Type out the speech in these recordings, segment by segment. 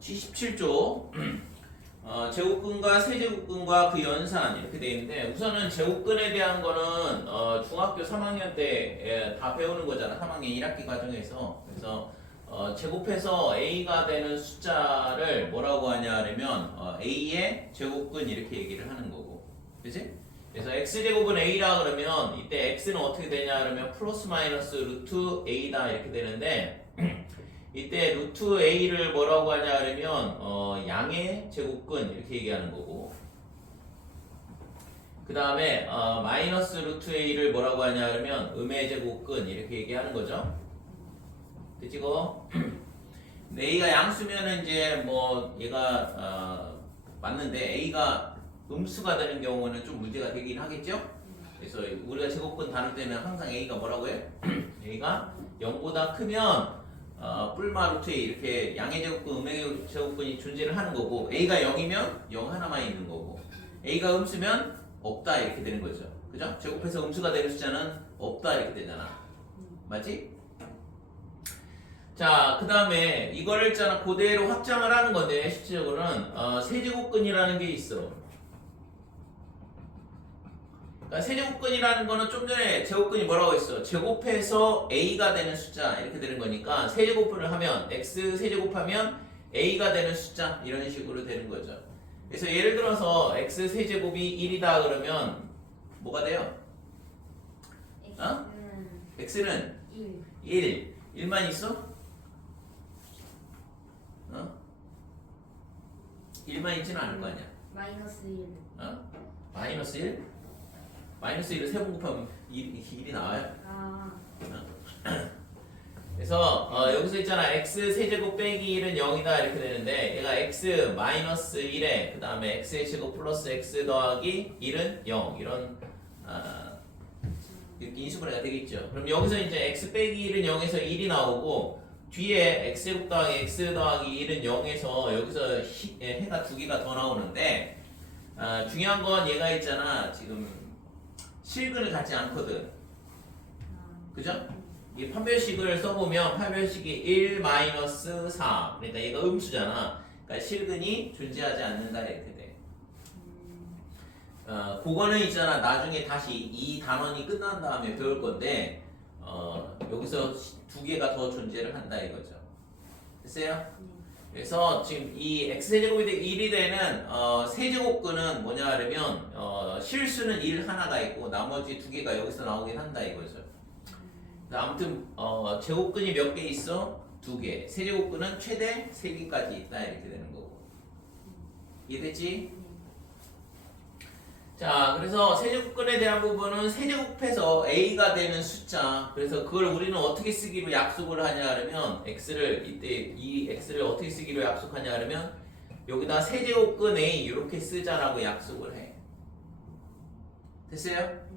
77조 제곱근과 세제곱근과 그 연산 이렇게 되어 있는데 우선은 제곱근에 대한 거는 중학교 3학년 때 다 배우는 거잖아. 3학년 1학기 과정에서. 그래서 제곱해서 A가 되는 숫자를 뭐라고 하냐 하면 A의 제곱근 이렇게 얘기를 하는 거고. 그치? 그래서 X제곱은 A라 그러면 이때 X는 어떻게 되냐 그러면 플러스 마이너스 루트 A다 이렇게 되는데 이때 루트 A를 뭐라고 하냐 그러면 양의 제곱근 이렇게 얘기하는 거고 그 다음에 마이너스 루트 A를 뭐라고 하냐 그러면 음의 제곱근 이렇게 얘기하는 거죠. 그치고 A가 양수면은 이제 뭐 얘가 맞는데 A가 음수가 되는 경우는 좀 문제가 되긴 하겠죠. 그래서 우리가 제곱근 다룰 때는 항상 A가 뭐라고 해? A가 0보다 크면 뿔마 루트 A 이렇게 양의 제곱근, 음의 제곱근이 존재를 하는 거고 A가 0이면 0 하나만 있는 거고 A가 음수면 없다 이렇게 되는 거죠. 그죠? 제곱해서 음수가 되는 숫자는 없다 이렇게 되잖아. 맞지? 자, 그 다음에 이거를 있잖아 그대로 확장을 하는 건데 실질적으로는 세제곱근이라는 게 있어. 그러니까 세제곱근이라는 거는 좀 전에 제곱근이 뭐라고 했어? 제곱해서 A가 되는 숫자 이렇게 되는 거니까 세제곱분을 하면 X 세제곱하면 A가 되는 숫자 이런 식으로 되는 거죠. 그래서 예를 들어서 X 세제곱이 1이다 그러면 뭐가 돼요? X는 1. 1만 있어? 1만 있지는 않을 거 아니야. 마이너스 1. 마이너스 1? 마이너스 1을 3번 곱하면 1이 나와요. 그래서 여기서 있잖아 x 세제곱 빼기 1은 0이다 이렇게 되는데 얘가 x 마이너스 1에 그 다음에 x의 제곱 플러스 x 더하기 1은 0 이런 이렇게 인수분해가 되겠죠. 그럼 여기서 이제 x 빼기 1은 0에서 1이 나오고 뒤에 x제곱 더하기 x 더하기 1은 0에서 여기서 해가 두 개가 더 나오는데 중요한 건 얘가 있잖아 지금 실근을 갖지 않거든. 그죠? 이 판별식을 써보면 판별식이 1 마이너스 4 그러니까 얘가 음수잖아. 그러니까 실근이 존재하지 않는다 이렇게 돼. 그거는 있잖아 나중에 다시 이 단원이 끝난 다음에 배울 건데 여기서 두 개가 더 존재를 한다 이거죠. 됐어요? 그래서 지금 이 x제곱이 1이 되는 세제곱근은 뭐냐 하면 실수는 1 하나가 있고 나머지 두 개가 여기서 나오긴 한다 이거죠. 아무튼 제곱근이 몇 개 있어? 2개. 세제곱근은 최대 3개까지 있다 이렇게 되는 거고. 이해됐지? 자, 그래서 세제곱근에 대한 부분은 세제곱해서 A가 되는 숫자. 그래서 그걸 우리는 어떻게 쓰기로 약속을 하냐 하면 x를 이때 이 x를 어떻게 쓰기로 약속하냐 하면 여기다 세제곱근 A 이렇게 쓰자라고 약속을 해. 됐어요?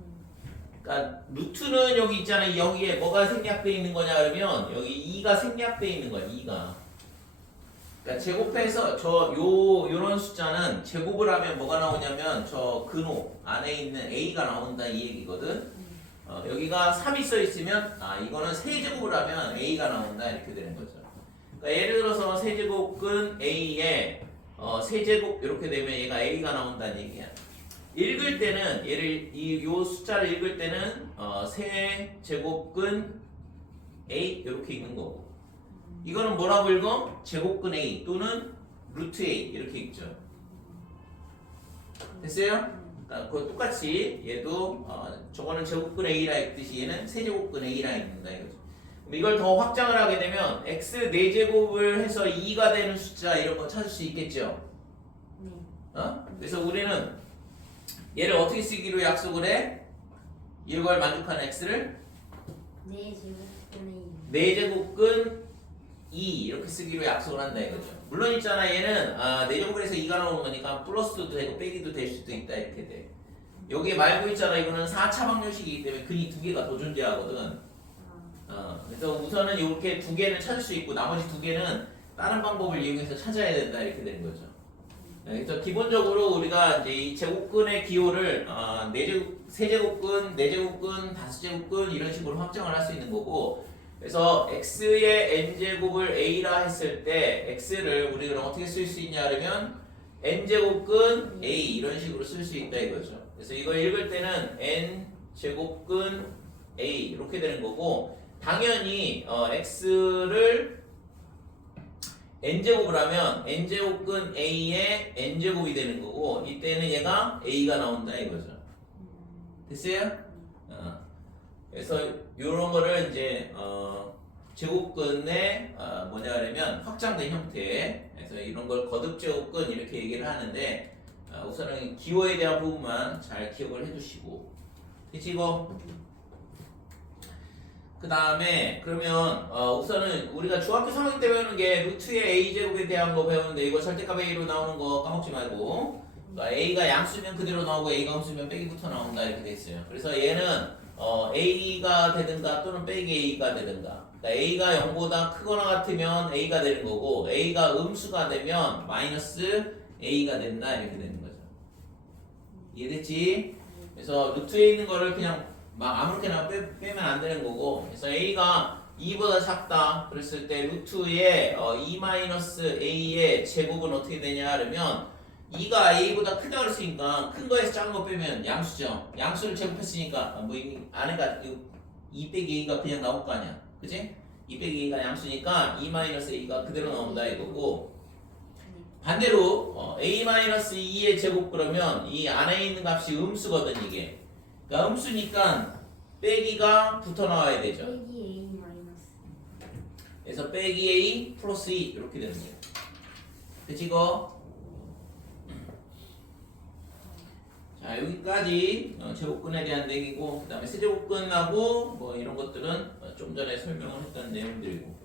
그러니까 루트는 여기 있잖아. 여기에 뭐가 생략되어 있는 거냐 그러면 여기 2가 생략되어 있는 거야. 2가. 그러니까 제곱해서 요런 숫자는 제곱을 하면 뭐가 나오냐면 저 근호 안에 있는 A가 나온다 이 얘기거든. 여기가 3이 써 있으면 이거는 세제곱을 하면 A가 나온다 이렇게 되는 거죠. 그러니까 예를 들어서 세제곱근 A에 세제곱 이렇게 되면 얘가 A가 나온다는 얘기야. 읽을 때는 요 숫자를 읽을 때는 세제곱근 A 이렇게 읽는 거고. 이거는 뭐라고 읽어? 제곱근 A 또는 루트 A 이렇게 읽죠. 됐어요? 그러니까 그거 똑같이 얘도 저거는 제곱근 A라 읽듯이 얘는 세제곱근 A라 읽는다 이거죠. 그럼 이걸 더 확장을 하게 되면 x 4제곱을 해서 2가 되는 숫자 이런 거 찾을 수 있겠죠. 그래서 우리는 얘를 어떻게 쓰기로 약속을 해? 이걸 만족하는 x를 4제곱근 2 이렇게 쓰기로 약속을 한다 이거죠. 물론 있잖아 얘는 4제곱을 해서 2가 나오는 거니까 플러스도 되고 빼기도 될 수도 있다 이렇게 돼. 여기 말고 있잖아 이거는 4차 방정식이기 때문에 근이 두 개가 더 존재하거든. 그래서 우선은 이렇게 두 개는 찾을 수 있고 나머지 두 개는 다른 방법을 이용해서 찾아야 된다 이렇게 되는 거죠. 그래서 기본적으로 우리가 이제 이 제곱근의 기호를 세제곱근, 4제곱근, 5제곱근 이런 식으로 확정을 할 수 있는 거고 그래서 x의 n제곱을 a라 했을 때 x를 우리 그럼 어떻게 쓸 수 있냐 하면 n제곱근 a 이런 식으로 쓸 수 있다 이거죠. 그래서 이거 읽을 때는 n제곱근 a 이렇게 되는 거고 당연히 x를 n제곱을 하면 n제곱근 a의 n제곱이 되는 거고 이때는 얘가 a가 나온다 이거죠. 됐어요? 그래서 이런 거를 이제 제곱근의 뭐냐 하면 확장된 형태 그래서 이런 걸 거듭 제곱근 이렇게 얘기를 하는데 우선은 기호에 대한 부분만 잘 기억을 해두시고 되시고 그 다음에 그러면 우선은 우리가 중학교 3학년 때 배우는 게 루트의 a제곱에 대한 거 배우는데 이거 절대값 a로 나오는 거 까먹지 말고 그러니까 a가 양수면 그대로 나오고 a가 음수면 빼기부터 나온다 이렇게 돼 있어요. 그래서 얘는 a가 되든가 또는 빼기 a가 되든가 그러니까 a가 0보다 크거나 같으면 a가 되는 거고 a가 음수가 되면 마이너스 a가 된다 이렇게 되는 거죠. 이해됐지? 그래서 루트에 있는 거를 그냥 막 아무렇게나 빼면 안 되는 거고 그래서 a가 2보다 작다 그랬을 때 루트의 2-a의 제곱은 어떻게 되냐 하면 2가 a보다 크다 그랬으니까 큰 거에서 작은 거 빼면 양수죠. 양수를 제곱했으니까 뭐 안에가 2 빼기 a가 그냥 나올 거 아니야. 그치? 2 빼기 a가 양수니까 2-a가 그대로 나온다 이거고 반대로 a-2의 제곱 그러면 이 안에 있는 값이 음수거든 이게. 그러니까 음수니까 빼기가 붙어 나와야 되죠. 빼기 A 마이너스. 그래서 빼기 a 플러스 2 이렇게 되는 거예요. 그치 이거? 자 여기까지 제곱근에 대한 내기고 그 다음에 세제곱근하고 뭐 이런 것들은 좀 전에 설명을 했던 내용들이고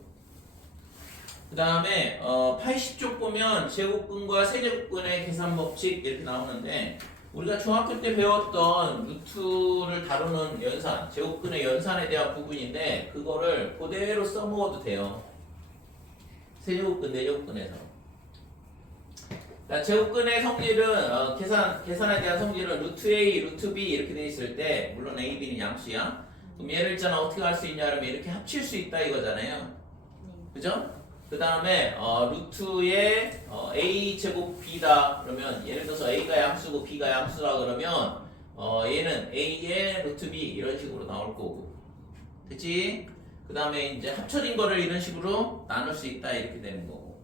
그 다음에 80쪽 보면 제곱근과 세제곱근의 계산 법칙 이렇게 나오는데 우리가 중학교 때 배웠던 루트를 다루는 연산, 제곱근의 연산에 대한 부분인데 그거를 그대로 써먹어도 돼요. 세제곱근, 네제곱근에서. 그러니까 제곱근의 성질은 계산에 대한 성질은 루트 A, 루트 B 이렇게 돼 있을 때 물론 A, B는 양수야. 그럼 얘를 있잖아 어떻게 할 수 있냐면 이렇게 합칠 수 있다 이거잖아요. 그죠? 그 다음에 루트의 a 제곱 b다 그러면 예를 들어서 a가 양수고 b가 양수라 그러면 얘는 a의 루트 b 이런 식으로 나올 거고 됐지? 그 다음에 이제 합쳐진 거를 이런 식으로 나눌 수 있다 이렇게 되는 거고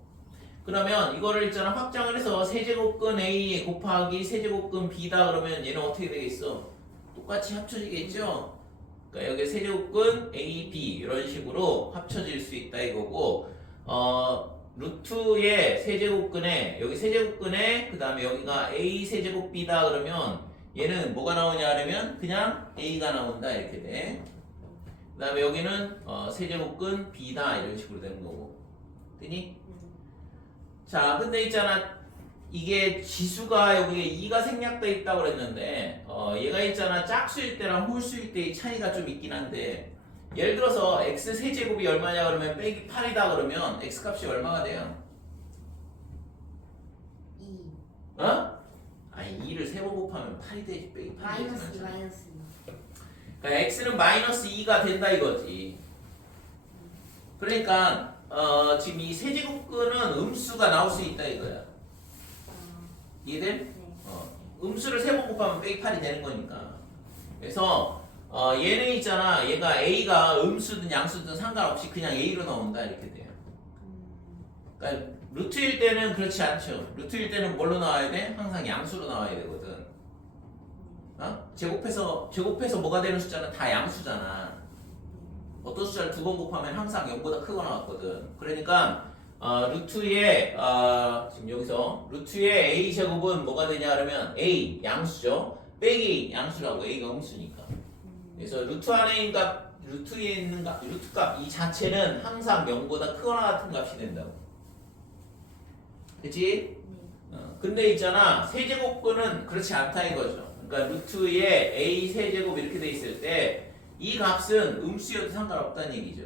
그러면 이거를 있잖아 확장을 해서 세제곱근 a 곱하기 세제곱근 b다 그러면 얘는 어떻게 되겠어? 똑같이 합쳐지겠죠? 그러니까 여기 세제곱근 a, b 이런 식으로 합쳐질 수 있다 이거고 루트의 세제곱근에 여기 세제곱근에 그 다음에 여기가 a 세제곱 b다 그러면 얘는 뭐가 나오냐 하면 그냥 a가 나온다 이렇게 돼. 그 다음에 여기는 세제곱근 b다 이런 식으로 되는 거고 되니? 자 근데 있잖아 이게 지수가 여기에 2가 생략돼 있다고 그랬는데 얘가 있잖아 짝수일 때랑 홀수일 때의 차이가 좀 있긴 한데 예를 들어서 x 세제곱이 얼마냐 그러면 빼기 8이다 그러면 x 값이 얼마가 돼요? 2. 아니 2를 3번 곱하면 8이 되지 빼기 8이 마이너스 2 되지 마이너스 2. 그러니까 x는 마이너스 2가 된다 이거지. 그러니까 지금 이 세제곱근은 음수가 나올 수 있다 이거야. 이해돼? 네. 음수를 3번 곱하면 빼기 8이 되는 거니까. 그래서 얘는 있잖아 얘가 a가 음수든 양수든 상관없이 그냥 a로 나온다 이렇게 돼요. 그러니까 루트일 때는 그렇지 않죠. 루트일 때는 뭘로 나와야 돼? 항상 양수로 나와야 되거든. 제곱해서 뭐가 되는 숫자는 다 양수잖아. 어떤 숫자를 2번 곱하면 항상 0보다 크거나 같거든. 그러니까 루트의 지금 여기서 루트의 a 제곱은 뭐가 되냐 그러면 a 양수죠. 빼기 양수라고 a가 음수니까. 그래서 루트 안에 있는 값, 루트에 있는 값, 루트 값 이 자체는 항상 0보다 크거나 같은 값이 된다고. 그치? 근데 있잖아 세제곱근은 그렇지 않다 이거죠. 그러니까 루트에 a 세제곱 이렇게 돼 있을 때 이 값은 음수여도 상관없다는 얘기죠.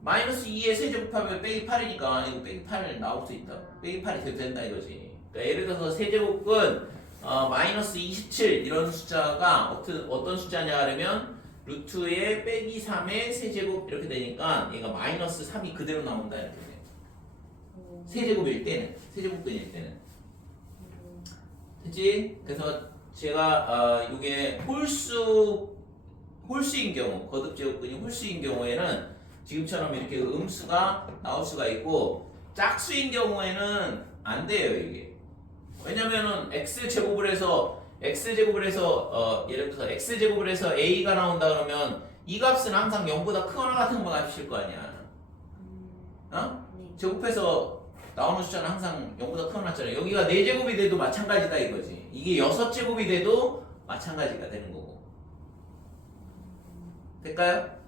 마이너스 2의 세제곱하면 빼기 8이니까 이거 빼기 8 나올 수 있다. 빼기 8이 돼도 된다 이거지. 그러니까 예를 들어서 세제곱근 마이너스 27 이런 숫자가 어떤 숫자냐 하면 루트에 빼기 3의 세제곱 이렇게 되니까 얘가 마이너스 3이 그대로 나온다 이렇게 돼. 세제곱일 때는 세제곱근일 때는 됐지? 그래서 제가 이게 홀수인 경우 거듭제곱근이 홀수인 경우에는 지금처럼 이렇게 음수가 나올 수가 있고 짝수인 경우에는 안 돼요 이게. 왜냐면은 x제곱을 해서 예를 들어서 x제곱을 해서 a가 나온다 그러면 이 값은 항상 0보다 크거나 같은 거 나실 거 아니야. 어? 제곱해서 나오는 숫자는 항상 0보다 크거나 같잖아요. 여기가 4제곱이 돼도 마찬가지다 이거지. 이게 6제곱이 돼도 마찬가지가 되는 거고. 될까요?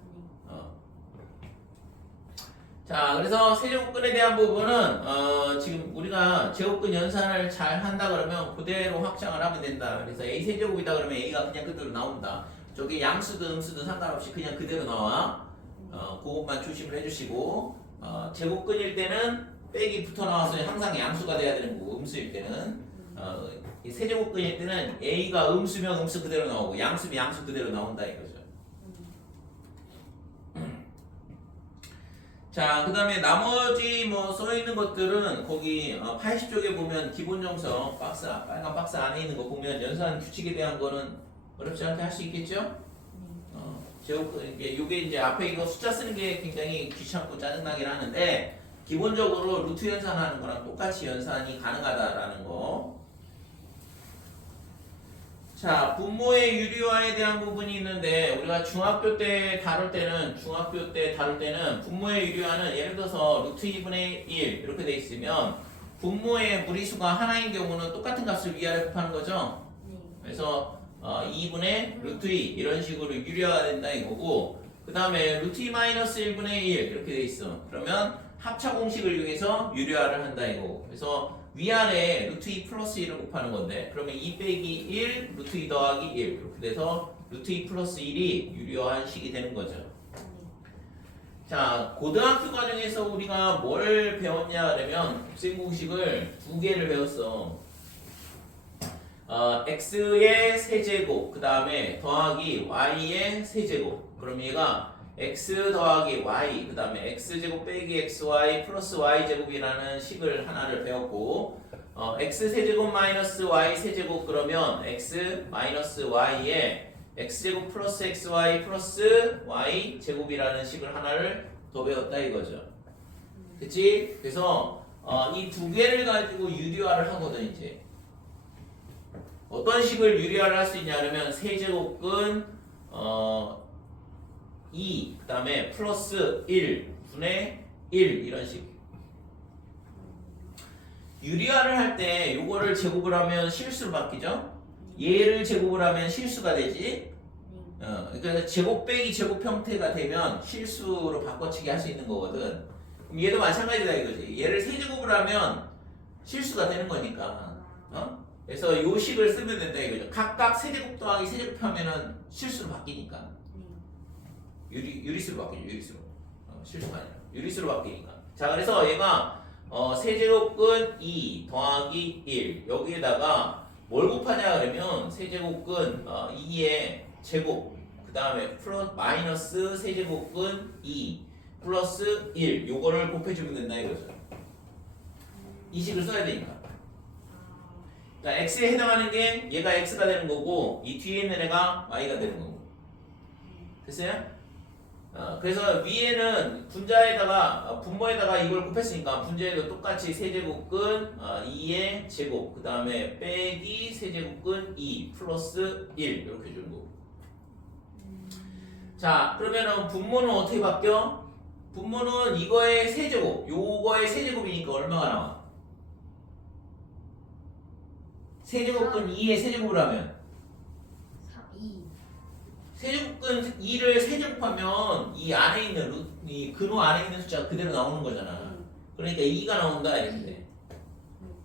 자, 그래서 세제곱근에 대한 부분은 지금 우리가 제곱근 연산을 잘 한다 그러면 그대로 확장을 하면 된다. 그래서 a 세제곱이다 그러면 a가 그냥 그대로 나온다. 저게 양수든 음수든 상관없이 그냥 그대로 나와. 그것만 조심을 해주시고 제곱근일 때는 빼기 붙어 나와서 항상 양수가 돼야 되는 거고 음수일 때는 이 세제곱근일 때는 a가 음수면 음수 그대로 나오고 양수면 양수 그대로 나온다 이거죠. 자, 그 다음에 나머지 뭐 써있는 것들은 거기 80쪽에 보면 기본 정석 박스, 빨간 박스 안에 있는 거 보면 연산 규칙에 대한 거는 어렵지 않게 할 수 있겠죠? 요게 이제 앞에 이거 숫자 쓰는 게 굉장히 귀찮고 짜증나긴 하는데 기본적으로 루트 연산하는 거랑 똑같이 연산이 가능하다라는 거. 자, 분모의 유리화에 대한 부분이 있는데 우리가 중학교 때 다룰 때는 분모의 유리화는 예를 들어서 루트 2분의 1 이렇게 돼 있으면 분모의 무리수가 하나인 경우는 똑같은 값을 위아래 곱하는 거죠. 그래서 2분의 루트 2 이런 식으로 유리화가 된다 이거고 그 다음에 루트 2 마이너스 1분의 1 이렇게 돼 있어. 그러면 합차 공식을 이용해서 유리화를 한다 이거고 그래서 위아래 루트 2 플러스 1을 곱하는 건데 그러면 2 빼기 1 루트 2 더하기 1 이렇게 돼서 루트 2 플러스 1이 유리화한 식이 되는 거죠. 자, 고등학교 과정에서 우리가 뭘 배웠냐 그러면 곱셈 공식을 두 개를 배웠어. x의 세제곱 그 다음에 더하기 y의 세제곱. 그럼 얘가 x 더하기 y 그 다음에 x제곱 빼기 xy 플러스 y제곱이라는 식을 하나를 배웠고 x 세제곱 마이너스 y 세제곱 그러면 x 마이너스 y에 x제곱 플러스 xy 플러스 y제곱이라는 식을 하나를 더 배웠다 이거죠. 그치? 그래서 이 두 개를 가지고 유리화를 하거든 이제. 어떤 식을 유리화를 할 수 있냐 그러면 세제곱근 2, 그 다음에 플러스 1, 분의 1 이런 식 유리화를 할 때 요거를 제곱을 하면 실수로 바뀌죠. 얘를 제곱을 하면 실수가 되지. 그러니까 제곱 빼기 제곱 형태가 되면 실수로 바꿔치기 할 수 있는 거거든. 그럼 얘도 마찬가지다 이거지. 얘를 세제곱을 하면 실수가 되는 거니까. 그래서 요 식을 쓰면 된다 이거죠. 각각 세제곱 더하기 세제곱 하면은 실수로 바뀌니까. 유리수로 바뀌죠. 유리수로. 실수가 아니라 유리수로 바뀌니까. 자, 그래서 얘가 세제곱근 2 더하기 1 여기에다가 뭘 곱하냐 그러면 세제곱근 2의 제곱 그 다음에 플러스 마이너스 세제곱근 2 플러스 1 요거를 곱해주면 된다 이거죠. 이 식을 써야 되니까. 그러니까 x에 해당하는 게 얘가 x가 되는 거고 이 뒤에 있는 애가 y가 되는 거고. 됐어요? 그래서 위에는 분모에다가 이걸 곱했으니까 분자에도 똑같이 세제곱근 2의 제곱 그 다음에 빼기 세제곱근 2 플러스 1 이렇게 주는 거고. 자, 그러면은 분모는 어떻게 바뀌어? 분모는 이거의 세제곱 요거의 세제곱이니까 얼마가 나와? 세제곱근 2의 세제곱을 하면 2. 세제곱근 2를 세제곱하면 이 안에 있는 이 근호 안에 있는 숫자가 그대로 나오는 거잖아. 그러니까 2가 나온다 이랬는데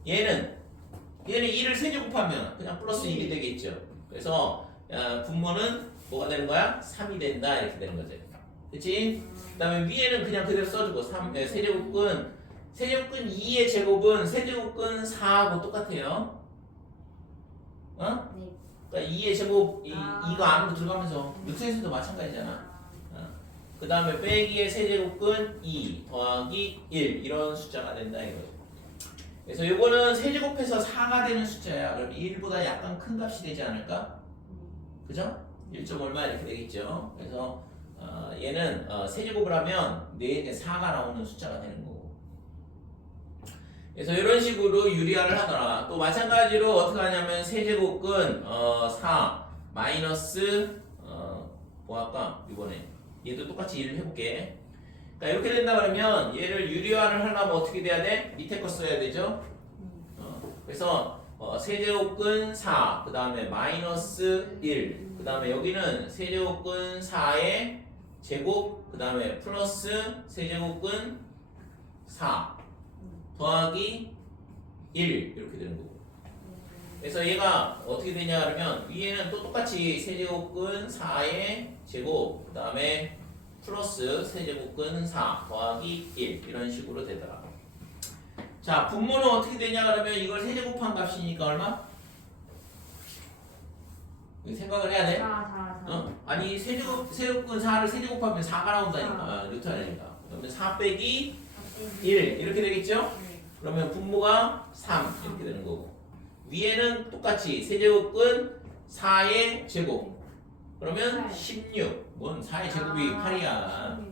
얘는 2를 세제곱하면 그냥 플러스 1이 되겠죠. 그래서 분모는 뭐가 되는 거야? 3이 된다 이렇게 되는 거지. 그치? 그 다음에 위에는 그냥 그대로 써주고 세제곱근 2의 제곱은 세제곱근 4하고 똑같아요. 네. 그러니까 2의 제곱, 2가 아. 안으로 들어가면서 루트에서도 마찬가지잖아. 그 다음에 빼기의 세제곱근 2 더하기 1 이런 숫자가 된다 이거죠. 그래서 요거는 세제곱해서 4가 되는 숫자야. 그럼 1보다 약간 큰 값이 되지 않을까? 그죠? 1점 얼마 이렇게 되겠죠. 그래서 얘는 세제곱을 하면 4에 4가 나오는 숫자가 되는 거고. 그래서 이런 식으로 유리화를 하더라. 또 마찬가지로 어떻게 하냐면 세제곱근 4 마이너스 뭐 할까? 이번에 얘도 똑같이 일을 해볼게. 그러니까 이렇게 된다 그러면 얘를 유리화를 하려면 어떻게 돼야 돼? 밑에 거 써야 되죠. 그래서 세제곱근 4, 그 다음에 마이너스 1, 그 다음에 여기는 세제곱근 4의 제곱, 그 다음에 플러스 세제곱근 4 더하기 1 이렇게 되는 거고. 그래서 얘가 어떻게 되냐 그러면 위에는 또 똑같이 세제곱근 4의 제곱, 그 다음에 플러스 세제곱근 4 더하기 1 이런 식으로 되더라. 자, 분모는 어떻게 되냐 그러면 이걸 세제곱한 값이니까 얼마? 생각을 해야 돼? 4. 아니 세제곱근 4를 세제곱하면 4가 나온다니까. 루트 하니까. 그러면 4 빼기 1 이렇게 되겠죠? 그러면 분모가 3 이렇게 되는 거고. 위에는 똑같이 세제곱근 4의 제곱. 그러면 16. 뭔 4의 제곱이 8이야.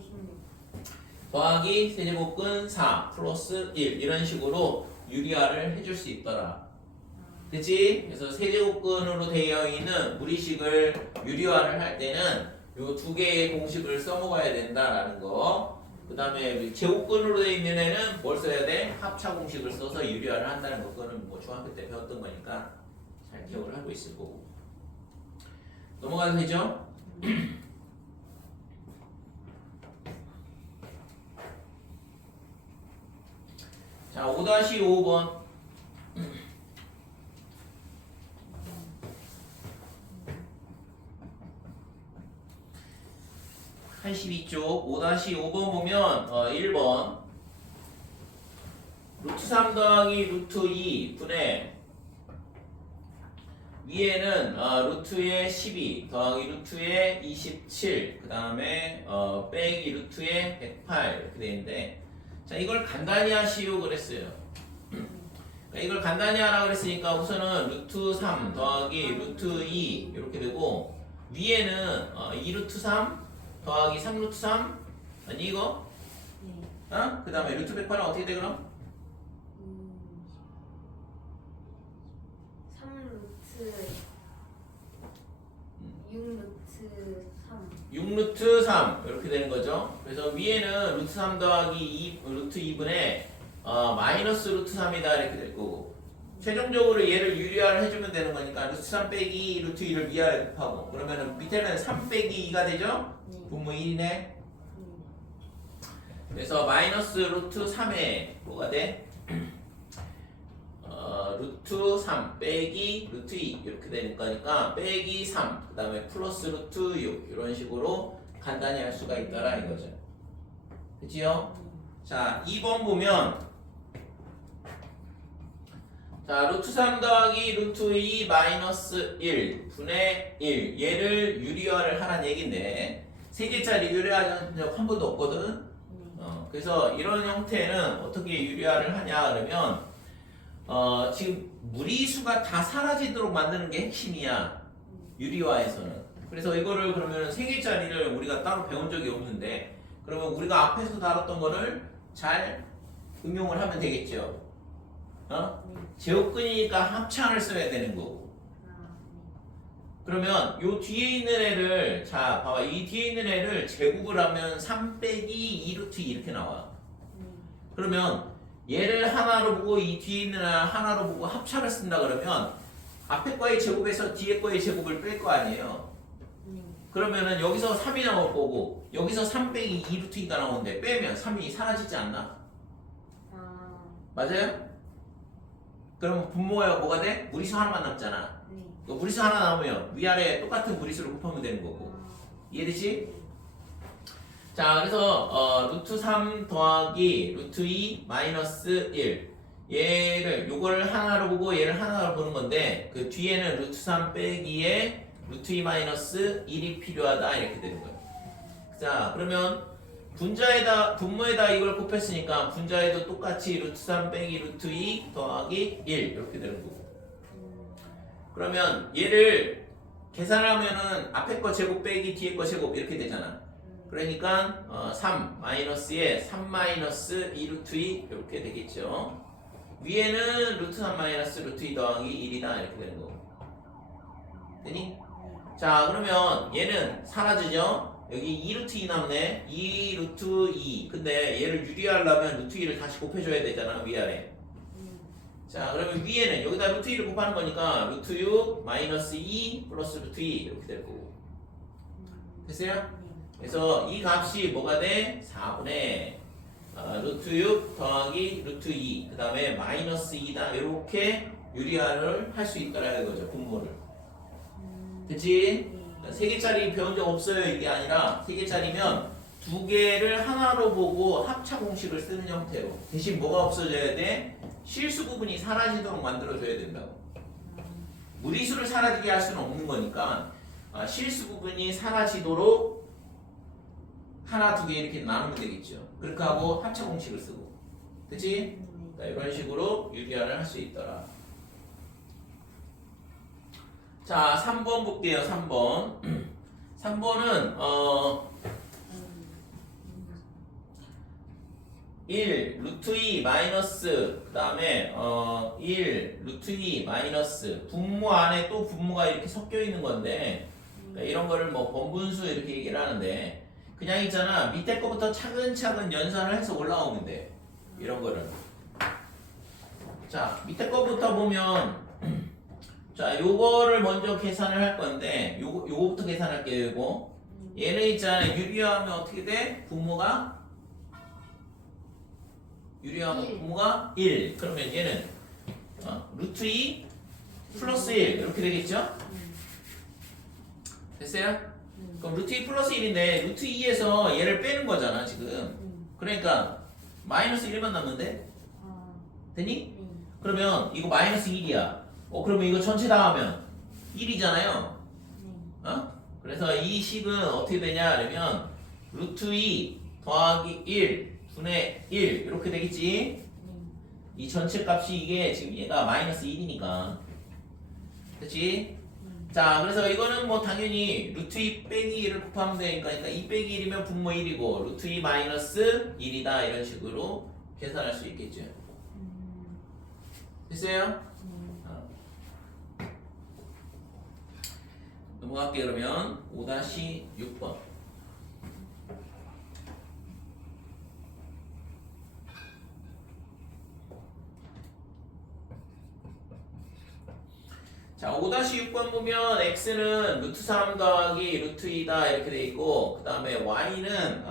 더하기 세제곱근 4 플러스 1 이런 식으로 유리화를 해줄 수 있더라. 그치? 그래서 세제곱근으로 되어 있는 무리식을 유리화를 할 때는 요 두 개의 공식을 써먹어야 된다라는 거. 그 다음에 제곱근으로 되어 있는 애는 뭘 써야 돼? 합차 공식을 써서 유리화를 한다는 거. 그거는 뭐 중학교 때 배웠던 거니까 잘 기억을 하고 있을 거고. 넘어가도 되죠? 자, 5-5번. 82쪽 5-5번 보면 1번 루트 3 더하기 루트 2 분의 위에는 루트의 12 더하기 루트의 27 그 다음에 빼기 루트의 108 이렇게 되는데, 자 이걸 간단히 하시오 그랬어요. 그러니까 이걸 간단히 하라 그랬으니까 우선은 루트 3 더하기 루트 2 이렇게 되고, 위에는 2루트 3 더하기 3루트 3 아니 이거? 그 다음에 루트 108은 어떻게 돼 그럼? 3루트 6루트 3 6루트 3 이렇게 되는 거죠. 그래서 위에는 루트 3 더하기 2, 루트 2분의 마이너스 루트 3이다 이렇게 될 거고, 최종적으로 얘를 유리화를 해주면 되는 거니까 루트 3 빼기 루트 2를 위아래 곱하고, 그러면은 밑에는 3 빼기 2가 되죠? 분모 1이네. 그래서 마이너스 루트 3에 뭐가 돼? 루트 3 빼기 루트 2 이렇게 되는 거니까 빼기 3 그 다음에 플러스 루트 6 이런 식으로 간단히 할 수가 있더라 이거죠. 그치요? 자 2번 보면, 자 루트 3 더하기 루트 2 마이너스 1 분의 1 얘를 유리화를 하라는 얘긴데, 3개짜리 유리화한 적 한 번도 없거든. 그래서 이런 형태는 어떻게 유리화를 하냐 그러면 지금 무리수가 다 사라지도록 만드는 게 핵심이야 유리화에서는. 그래서 이거를 그러면 3개짜리를 우리가 따로 배운 적이 없는데, 그러면 우리가 앞에서 다뤘던 거를 잘 응용을 하면 되겠죠. 제곱근이니까 합차를 써야 되는 거고. 그러면 요 뒤에 있는 애를, 자 봐봐, 이 뒤에 있는 애를 제곱을 하면 3 빼기 2루트 2 이렇게 나와. 그러면 얘를 하나로 보고 이 뒤에 있는 애 하나로 보고 합차를 쓴다 그러면 앞에 거의 제곱에서 뒤에 거의 제곱을 뺄 거 아니에요. 그러면은 여기서 3이 나올 거고 여기서 3 빼기 2루트 2가 나오는데 빼면 3이 사라지지 않나? 맞아요? 그럼 분모가 뭐가 돼? 무리수 하나만 남잖아. 무리수 하나 나오면 위아래 똑같은 무리수를 곱하면 되는 거고. 이해되지? 자 그래서 루트 3 더하기 루트 2 마이너스 1 얘를 요걸 하나로 보고 얘를 하나로 보는 건데 그 뒤에는 루트 3 빼기에 루트 2 마이너스 1이 필요하다 이렇게 되는 거예요. 자 그러면 분모에다 이걸 곱했으니까 분자에도 똑같이 루트 3 빼기 루트 2 더하기 1 이렇게 되는 거고. 그러면 얘를 계산하면은 앞에 거 제곱 빼기 뒤에 거 제곱 이렇게 되잖아. 그러니까 3 마이너스에 3 마이너스 2 루트 2 이렇게 되겠죠. 위에는 루트 3 마이너스 루트 2 더하기 1이다 이렇게 되는 거고. 되니? 자 그러면 얘는 사라지죠. 여기 2 루트 2 남네. 2 루트 2. 근데 얘를 유리하려면 루트 2를 다시 곱해줘야 되잖아 위아래. 자 그러면 위에는 여기다 루트 2를 곱하는 거니까 루트 6 마이너스 2 플러스 루트 2 이렇게 될 거고. 됐어요? 그래서 이 값이 뭐가 돼? 4분의 루트 6 더하기 루트 2 그 다음에 마이너스 2다 이렇게 유리화를 할 수 있다라는 거죠. 분모를. 그치? 3개짜리 배운 적 없어요 이게 아니라 3개짜리면 2개를 하나로 보고 합차 공식을 쓰는 형태로 대신 뭐가 없어져야 돼? 실수 부분이 사라지도록 만들어줘야 된다고. 무리수를 사라지게 할 수는 없는 거니까 실수 부분이 사라지도록 하나, 2개 이렇게 나누면 되겠죠. 그렇게 하고 합차 공식을 쓰고. 그치? 자, 이런 식으로 유리화를 할 수 있더라. 자, 3번 볼게요. 3번. 3번은 1 루트 2 마이너스 그 다음에 1 루트 2 마이너스 분모 안에 또 분모가 이렇게 섞여 있는 건데 그러니까 이런 거를 뭐 번분수 이렇게 얘기를 하는데 그냥 있잖아 밑에 거부터 차근차근 연산을 해서 올라오면 돼 이런 거를. 자 밑에 거부터 보면 자 요거를 먼저 계산을 할 건데 요거부터 계산할게요. 요거 얘는 있잖아 유리화하면 어떻게 돼? 분모가 유리화하면 분모가 1 그러면 얘는 루트 2 플러스 1 이렇게 되겠죠? 됐어요? 그럼 루트 2 플러스 1인데 루트 2에서 얘를 빼는 거잖아 지금. 그러니까 마이너스 1만 남는데? 되니? 그러면 이거 마이너스 1이야. 그러면 이거 전체 다 하면 1이잖아요. 그래서 이 식은 어떻게 되냐 그러면 루트 2 더하기 1 분의 1 이렇게 되겠지. 이 전체 값이 이게 지금 얘가 마이너스 1이니까 그렇지? 자 그래서 이거는 뭐 당연히 루트 2 빼기 1을 곱하면 되니까 그러니까 2 빼기 1이면 분모 1이고 루트 2 마이너스 1이다 이런 식으로 계산할 수 있겠죠. 됐어요? 넘어갈게요. 그러면 5-6번. 자, 5-6번 보면 x는 루트 3 더하기 루트 2다 이렇게 돼 있고 그 다음에 y는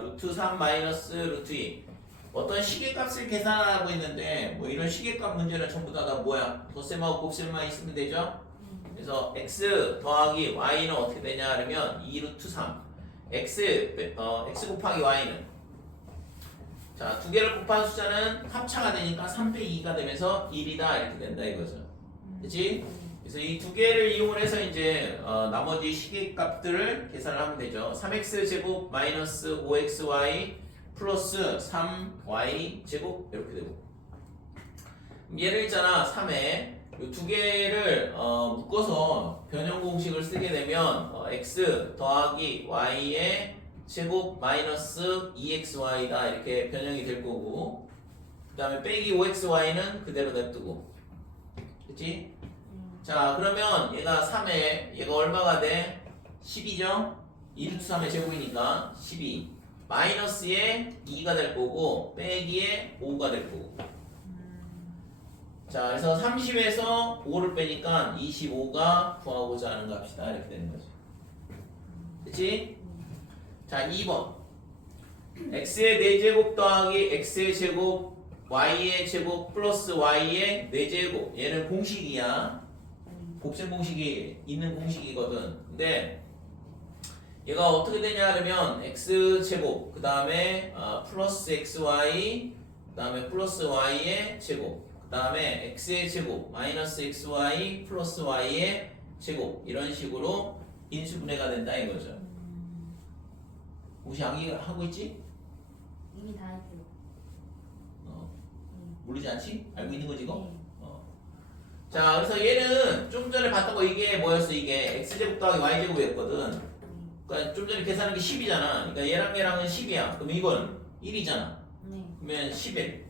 루트 3 마이너스 루트 2 어떤 시계값을 계산하고 있는데 뭐 이런 시계값 문제는 전부 다 뭐야? 덧셈하고 곱셈만 있으면 되죠? 그래서 x 더하기 y는 어떻게 되냐 그러면 2 루트 3 x 곱하기 y는 자, 두 개를 곱한 숫자는 합차가 되니까 3 빼기 2가 되면서 1이다 이렇게 된다 이거죠. 그치? 그래서 이 두 개를 이용해서 이제 나머지 시계값들을 계산을 하면 되죠. 3x 제곱 마이너스 5xy 플러스 3y 제곱 이렇게 되고 얘를 있잖아 3에 이 두 개를 묶어서 변형 공식을 쓰게 되면 x 더하기 y의 제곱 마이너스 2xy다 이렇게 변형이 될 거고 그 다음에 빼기 5xy는 그대로 냅두고 그치? 자 그러면 얘가 3에 얘가 얼마가 돼? 10이죠? 2루트 3의 제곱이니까 12 마이너스에 2가 될 거고 빼기에 5가 될 거고 자 그래서 30에서 5를 빼니까 25가 구하고자 하는 값이다 이렇게 되는 거죠. 그치? 자 2번 x의 4제곱 더하기 x의 제곱 y의 제곱 플러스 y의 4제곱 얘는 공식이야. 곱셈 공식이 있는 공식이거든. 근데 얘가 어떻게 되냐 그러면 x제곱 그 다음에 플러스 xy 그 다음에 플러스 y의 제곱, 그 다음에 x의 제곱 마이너스 xy 플러스 y의 제곱 이런 식으로 인수분해가 된다 이거죠. 혹시 하고 있지? 이미 다 했죠. 모르지 않지? 알고 있는 거지 이거? 네. 자, 그래서 얘는 좀 전에 봤던 거 이게 뭐였어? 이게 x제곱 더하기 y제곱이었거든. 그러니까 좀 전에 계산한 게 10이잖아. 그러니까 얘랑은 10이야. 그럼 이건 1이잖아. 네. 그러면 11.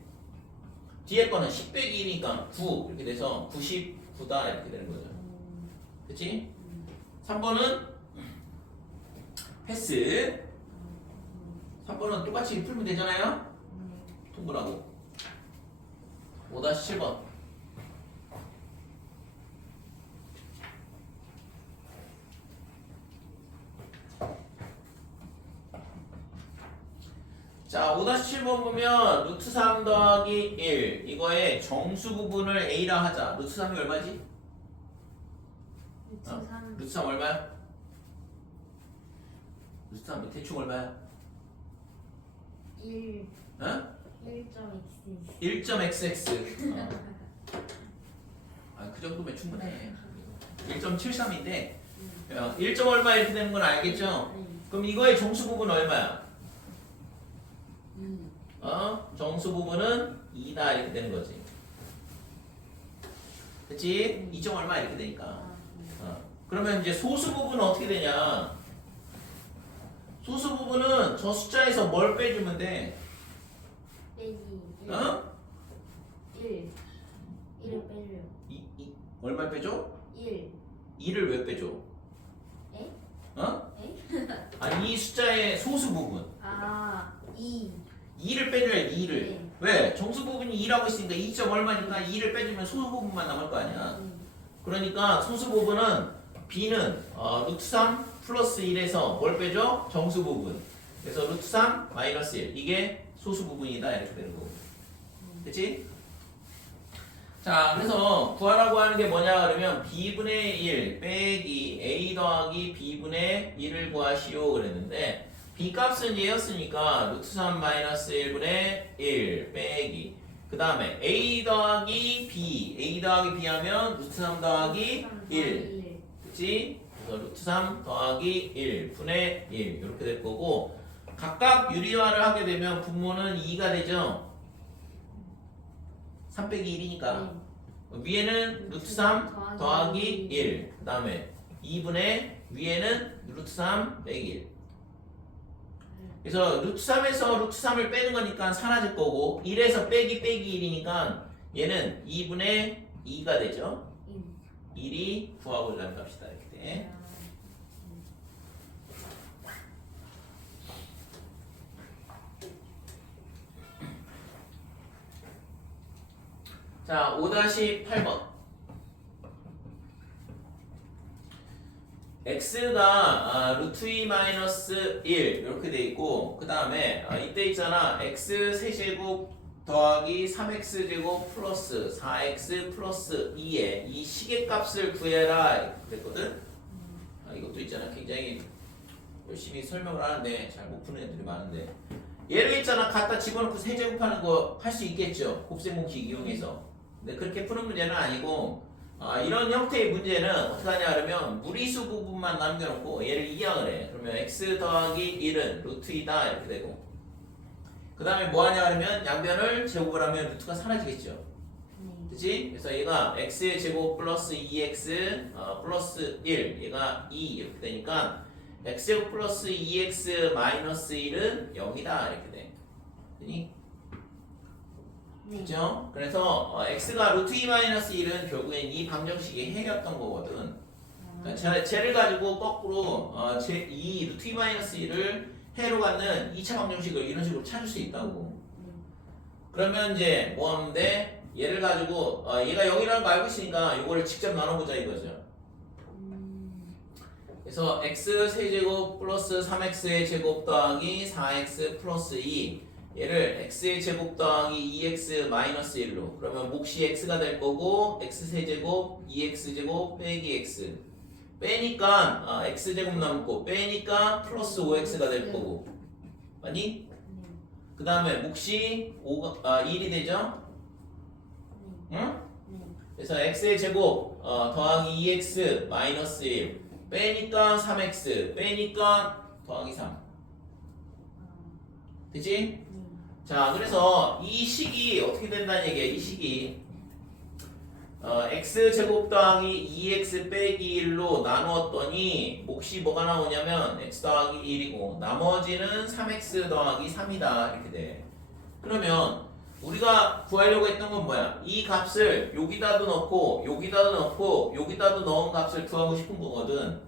뒤에 거는 10 빼기 2니까 9 이렇게 돼서 99다 이렇게 되는 거죠. 그치? 3번은 패스. 3번은 똑같이 풀면 되잖아요? 통보라고. 5-7번. 자, 5-7번 보면 루트 3 더하기 1 이거의 정수 부분을 A라 하자. 루트 3이 얼마지? 루트 3. 루트 3 얼마야? 루트 3 대충 얼마야? 1. 어? 1.x. 1.xx. 그 정도면 충분해. 1.73인데 1. 얼마 이렇게 되는 건 알겠죠? 그럼 이거의 정수 부분 얼마야? 정수 부분은 2다 이렇게 되는 거지. 그치? 2. 얼마 이렇게 되니까. 그러면 이제 소수 부분은 어떻게 되냐? 소수 부분은 저 숫자에서 뭘 빼주면 돼? 빼기 1. 어? 1. 1을 빼줘요. 얼마 빼줘? 1. 2를 왜 빼줘? 에? 어? 에? 아니 이 숫자의 소수 부분 2. 2를 빼줘야지 2를. 네. 왜? 정수 부분이 2라고 있으니까 2. 얼마니까 2를 빼주면 소수 부분만 남을 거 아니야. 그러니까 소수 부분은 b는 루트 3 플러스 1에서 뭘 빼줘? 정수 부분. 그래서 루트 3 마이너스 1 이게 소수 부분이다 이렇게 되는 거고. 그치? 자, 그래서 구하라고 하는 게 뭐냐 그러면 b분의 1 빼기 a 더하기 b분의 1을 구하시오 그랬는데 b 값은 얘였으니까 루트 3 마이너스 1분의 1 빼기 그 다음에 a 더하기 b 하면 루트 3 더하기 1 그치? 그래서 루트 3 더하기 1 분의 1 이렇게 될 거고 각각 유리화를 하게 되면 분모는 2가 되죠? 3 빼기 1이니까 위에는 루트 3 더하기 1 그 다음에 2분의 위에는 루트 3 빼기 1 그래서 루트 3에서 루트 3을 빼는 거니까 사라질 거고 1에서 빼기 1이니까 얘는 2분의 2가 되죠 1이 구하고자 값이다 이렇게 돼. 자, 5-8번. x가 루트 2 마이너스 1 이렇게 돼 있고 그 다음에 이때 있잖아 x 세제곱 더하기 3x 제곱 플러스 4x 플러스 2의 이 시계값을 구해라 그랬거든. 이것도 있잖아 굉장히 열심히 설명을 하는데 잘 못 푸는 애들이 많은데 얘를 있잖아 갖다 집어넣고 세제곱하는 거 할 수 있겠죠 곱셈공식 이용해서. 근데 그렇게 푸는 문제는 아니고 이런 형태의 문제는 어떻게 하냐 그러면 무리수 부분만 남겨놓고 얘를 이항을 해. 그러면 x 더하기 1은 루트 2다 이렇게 되고 그 다음에 뭐 하냐 그러면 양변을 제곱을 하면 루트가 사라지겠죠. 그치? 그래서 얘가 x의 제곱 플러스 2x 플러스 1 얘가 2 이렇게 되니까 x제곱 플러스 2x 마이너스 1은 0이다 이렇게 돼. 그니? 그죠? 그래서 x가 루트 2 마이너스 1은 결국엔 이 방정식의 해였던 거거든. 그러니까 쟤를 가지고 거꾸로 이 루트 2 마이너스 1을 해로 갖는 2차 방정식을 이런 식으로 찾을 수 있다고. 그러면 이제 뭐 하면 돼? 얘를 가지고 얘가 0이라는 거 알고 있으니까 이거를 직접 나눠보자 이거죠. 그래서 x 세제곱 플러스 3x의 제곱 더하기 4x 플러스 2 얘를 x의 제곱 더하기 2x 마이너스 1로 그러면 몫이 x가 될 거고 x 세제곱 2x 제곱 빼기 x 빼니까 x 제곱 남고 빼니까 플러스 5x가 될 거고 맞니? 그 다음에 몫이 1이 되죠? 네. 응? 네. 그래서 x의 제곱 더하기 2x 마이너스 1 빼니까 3x 빼니까 더하기 3 되지? 네. 자 그래서 이 식이 어떻게 된다는 얘기야 이 식이 x제곱 더하기 2x 빼기 1로 나누었더니 몫이 뭐가 나오냐면 x 더하기 1이고 나머지는 3x 더하기 3이다 이렇게 돼. 그러면 우리가 구하려고 했던 건 뭐야? 이 값을 여기다도 넣고 여기다도 넣고 여기다도 넣은 값을 구하고 싶은 거거든.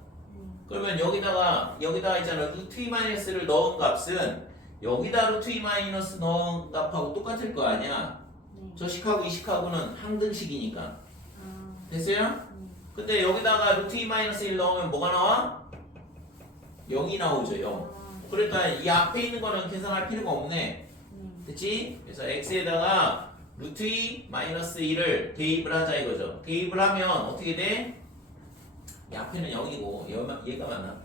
그러면 여기다가 있잖아 루트 2 마이너스를 넣은 값은 여기다 루트 2 마이너스 넣은 값하고 똑같을 거 아니야? 네. 저 식하고 이 식하고는 항등식이니까 아. 됐어요? 네. 근데 여기다가 루트 2 마이너스 1 넣으면 뭐가 나와? 0이 나오죠 0. 아. 그러니까 이 앞에 있는 거는 계산할 필요가 없네. 네. 됐지? 그래서 x에다가 루트 2 마이너스 1을 대입을 하자 이거죠. 대입을 하면 어떻게 돼? 이 앞에는 0이고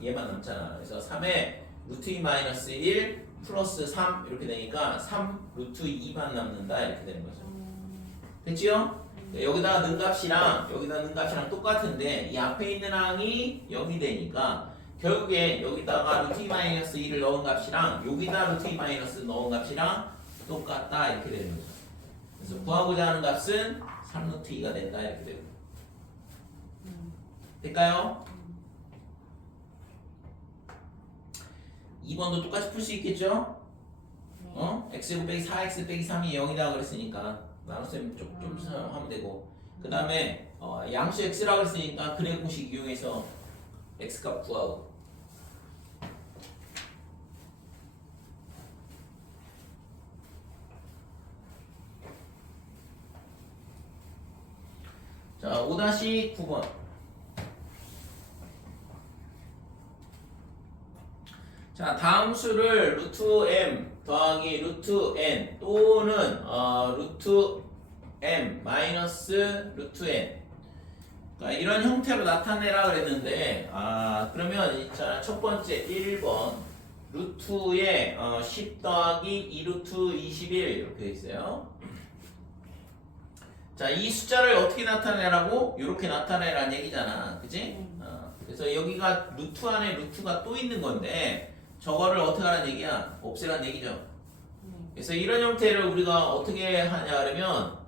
얘만 남잖아. 그래서 3에 루트 2 마이너스 1 플러스 3 이렇게 되니까 3 루트 2만 남는다 이렇게 되는 거죠. 됐지요? 여기다가 넣은 값이랑 똑같은데 이 앞에 있는 항이 0이 되니까 결국에 여기다가 루트 2 마이너스 1을 넣은 값이랑 여기다 루트 2 마이너스 넣은 값이랑 똑같다 이렇게 되는 거죠. 그래서 구하고자 하는 값은 3 루트 2가 된다 이렇게 되고 될까요? 2번도 똑같이 풀 수 있겠죠? x제곱 빼기 4x 빼기 3이 0이라고 그랬으니까 나눗셈 좀 하면 되고 그 다음에 양수 x라고 그랬으니까 그래 공식 이용해서 x값 구하고 자 5-9번 자 다음 수를 루트 m 더하기 루트 n 또는 루트 m 마이너스 루트 n 그러니까 이런 형태로 나타내라 그랬는데 그러면 있잖아 첫 번째 1번 루트에 10 더하기 2 루트 21 이렇게 돼 있어요. 자 이 숫자를 어떻게 나타내라고? 이렇게 나타내라는 얘기잖아 그치? 그래서 여기가 루트 안에 루트가 또 있는 건데 저거를 어떻게 하라는 얘기야? 없애라는 얘기죠. 그래서 이런 형태를 우리가 어떻게 하냐 그러면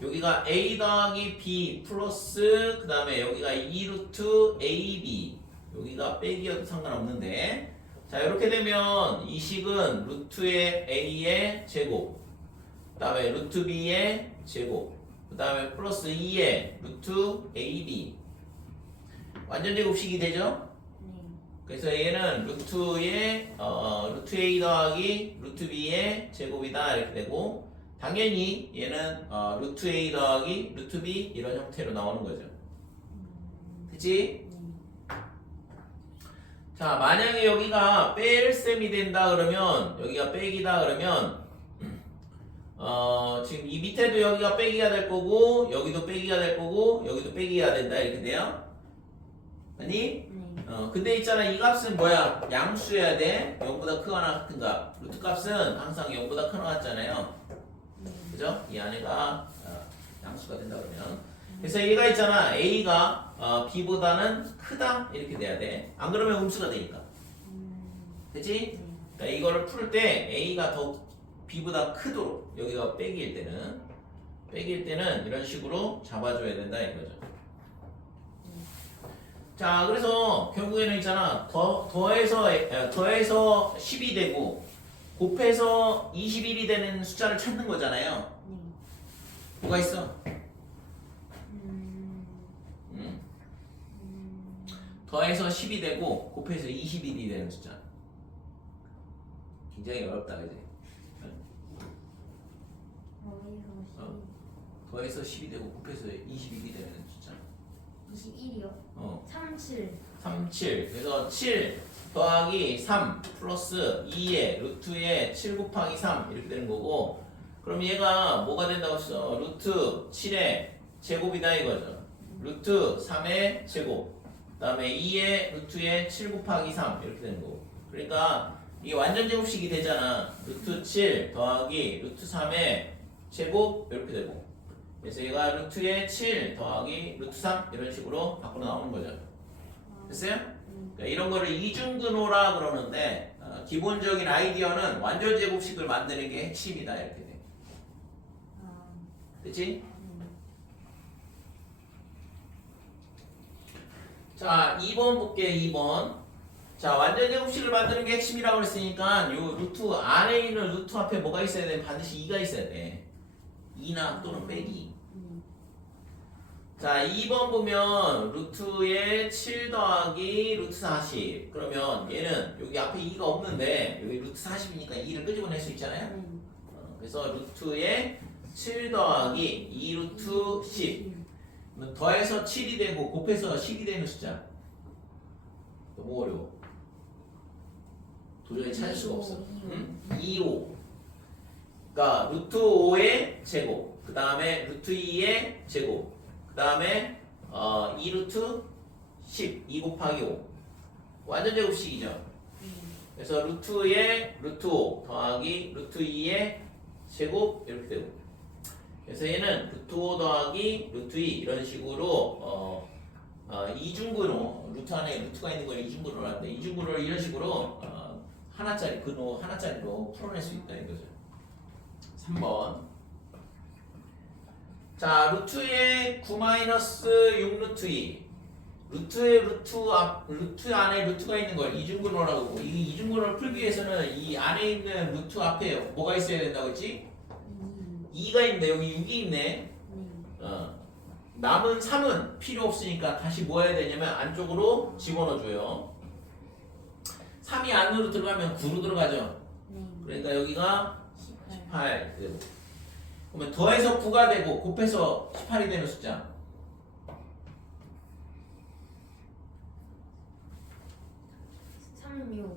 여기가 a 더하기 b 플러스 그 다음에 여기가 2 루트 ab 여기가 빼기여도 상관없는데 자 이렇게 되면 이 식은 루트의 a의 제곱 그 다음에 루트 b의 제곱 그 다음에 플러스 2의 루트 ab 완전 제곱식이 되죠? 그래서 얘는 루트의 루트 a 더하기 루트 b의 제곱이다 이렇게 되고 당연히 얘는 루트 a 더하기 루트 b 이런 형태로 나오는 거죠. 그치? 자 만약에 여기가 뺄 셈이 된다 그러면 여기가 빼기다 그러면 지금 이 밑에도 여기가 빼기가 될 거고 여기도 빼기가 될 거고 여기도 빼기가 된다 이렇게 돼요. 아니? 근데 있잖아 이 값은 뭐야? 양수여야 돼. 0보다 크거나 같은가. 루트 값은 항상 0보다 크거나 같잖아요. 그죠? 이 안에가 양수가 된다 그러면 그래서 얘가 있잖아 a가 b보다는 크다 이렇게 돼야 돼. 안 그러면 음수가 되니까. 그치? 그러니까 이거를 풀 때 a가 더 b보다 크도록 여기가 빼기일 때는 이런 식으로 잡아줘야 된다 이거죠. 자 그래서 결국에는 있잖아 더해서 10이 되고 곱해서 21이 되는 숫자를 찾는 거잖아요. 뭐가 있어? 더해서 10이 되고 곱해서 21이 되는 숫자 굉장히 어렵다 그지? 더해서 10이 되고 곱해서 21이 되는 숫자 21이요? 37 37 그래서 7 더하기 3 플러스 2의 루트에 7 곱하기 3 이렇게 되는 거고 그럼 얘가 뭐가 된다고 했어? 루트 7의 제곱이다 이거죠. 루트 3의 제곱 그 다음에 2의 루트에 7 곱하기 3 이렇게 되는 거고 그러니까 이게 완전 제곱식이 되잖아. 루트 7 더하기 루트 3의 제곱 이렇게 되고. 그래서 얘가 루트의 7 더하기 루트 3 이런 식으로 밖으로 나오는 거죠. 됐어요? 그러니까 이런 거를 이중근호라 그러는데 기본적인 아이디어는 완전 제곱식을 만드는 게 핵심이다 이렇게 돼. 됐지? 자, 2번 볼게. 2번. 자, 완전 제곱식을 만드는 게 핵심이라고 그랬으니까 요 루트 안에 있는 루트 앞에 뭐가 있어야 돼? 반드시 2가 있어야 돼. 2나 또는 빼기. 자, 2번 보면 루트에 7 더하기 루트 40. 그러면 얘는 여기 앞에 2가 없는데 여기 루트 40이니까 2를 끄집어낼 수 있잖아요. 그래서 루트에 7 더하기 2 루트 10. 그러면 더해서 7이 되고 곱해서 10이 되는 숫자. 너무 어려워. 도저히 찾을 수가 없어. 2, 5. 그러니까 루트 5의 제곱. 그 다음에 루트 2의 제곱. 그 다음에 2 루트 10. 2 곱하기 5. 완전 제곱식이죠. 그래서 루트의 루트 5 더하기 루트 2의 제곱 이렇게 되고. 그래서 얘는 루트 5 더하기 루트 2 이런 식으로 이중근호, 루트 안에 루트가 있는 걸 이중근호로 하는데 이중근호를 이런 식으로 하나짜리 근호 하나짜리로 풀어낼 수 있다 이거죠. 3번. 자, 루트의 9-6 루트 2. 루트의 루트 안에 루트가 있는 걸 이중근호라고 하고, 이 이중근호를 풀기 위해서는 이 안에 있는 루트 앞에 뭐가 있어야 된다고 했지? 2가 있네. 여기 6이 있네. 남은 3은 필요 없으니까 다시 뭐 해야 되냐면 안쪽으로 집어넣어줘요. 3이 안으로 들어가면 9로 들어가죠. 그러니까 여기가 18 되고. 그러면 더해서 9가 되고 곱해서 18이 되는 숫자.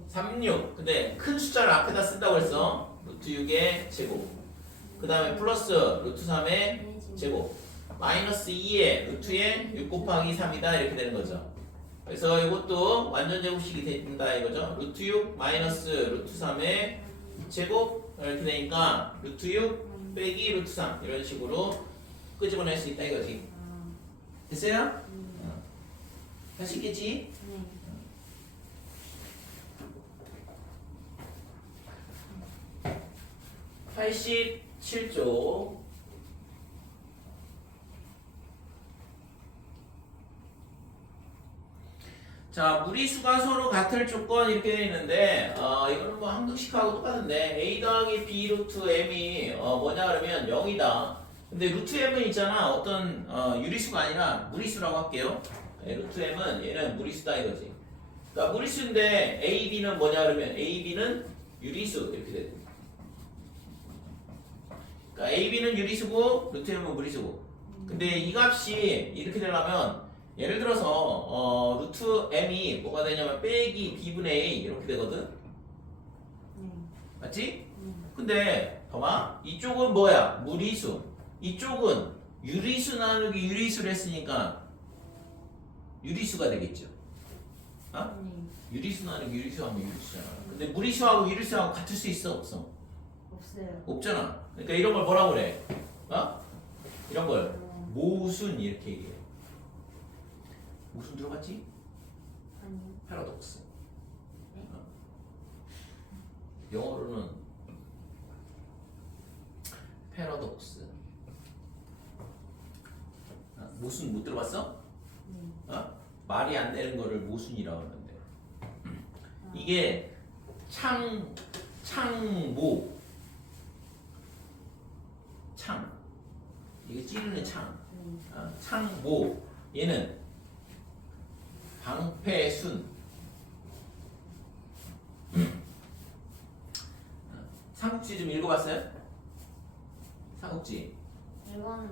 36. 근데 큰 숫자를 앞에다 쓴다고 했어. 루트 6의 제곱. 그 다음에 플러스 루트 3의 제곱. 마이너스 2의 루트의 6 곱하기 3이다 이렇게 되는 거죠. 그래서 이것도 완전 제곱식이 된다 이거죠. 루트 6 마이너스 루트 3의 제곱 이렇게 되니까 루트 6 빼기 루트 3 이런 식으로 끄집어낼 수 있다 이거지. 됐어요? 할 수 있겠지? 87쪽. 자, 무리수가 서로 같을 조건 이렇게 되어 있는데 이거는 뭐 항등식하고 똑같은데 a 더하기 b 루트 m이 뭐냐 그러면 0이다. 근데 루트 m은 있잖아. 어떤 유리수가 아니라 무리수라고 할게요. 루트 m은 얘는 무리수다 이거지. 그러니까 무리수인데 a, b는 뭐냐 그러면 a, b는 유리수 이렇게 되고. 그러니까 a, b는 유리수고 루트 m은 무리수고. 근데 이 값이 이렇게 되려면 예를 들어서 루트 m이 뭐가 되냐면 빼기 b분의 a 이렇게 되거든. 맞지? 근데 봐봐, 이쪽은 뭐야? 무리수. 이쪽은 유리수 나누기 유리수를 했으니까 유리수가 되겠죠. 유리수 나누기 유리수하면 유리수잖아. 근데 무리수하고 유리수하고 같을 수 있어? 없어? 없어요. 없잖아. 그러니까 이런 걸 뭐라고 그래? 이런 걸 모순 이렇게 얘기해. 모순 들어봤지? 아니요. 패러독스. 영어로는 패러독스. 모순 못 들어봤어? 말이 안 되는 거를 모순이라고 하는데. 이게 창모. 창. 이게 찌르는 창. 창모. 얘는 방패순. 삼국지 좀 읽어봤어요? 삼국지. 1번은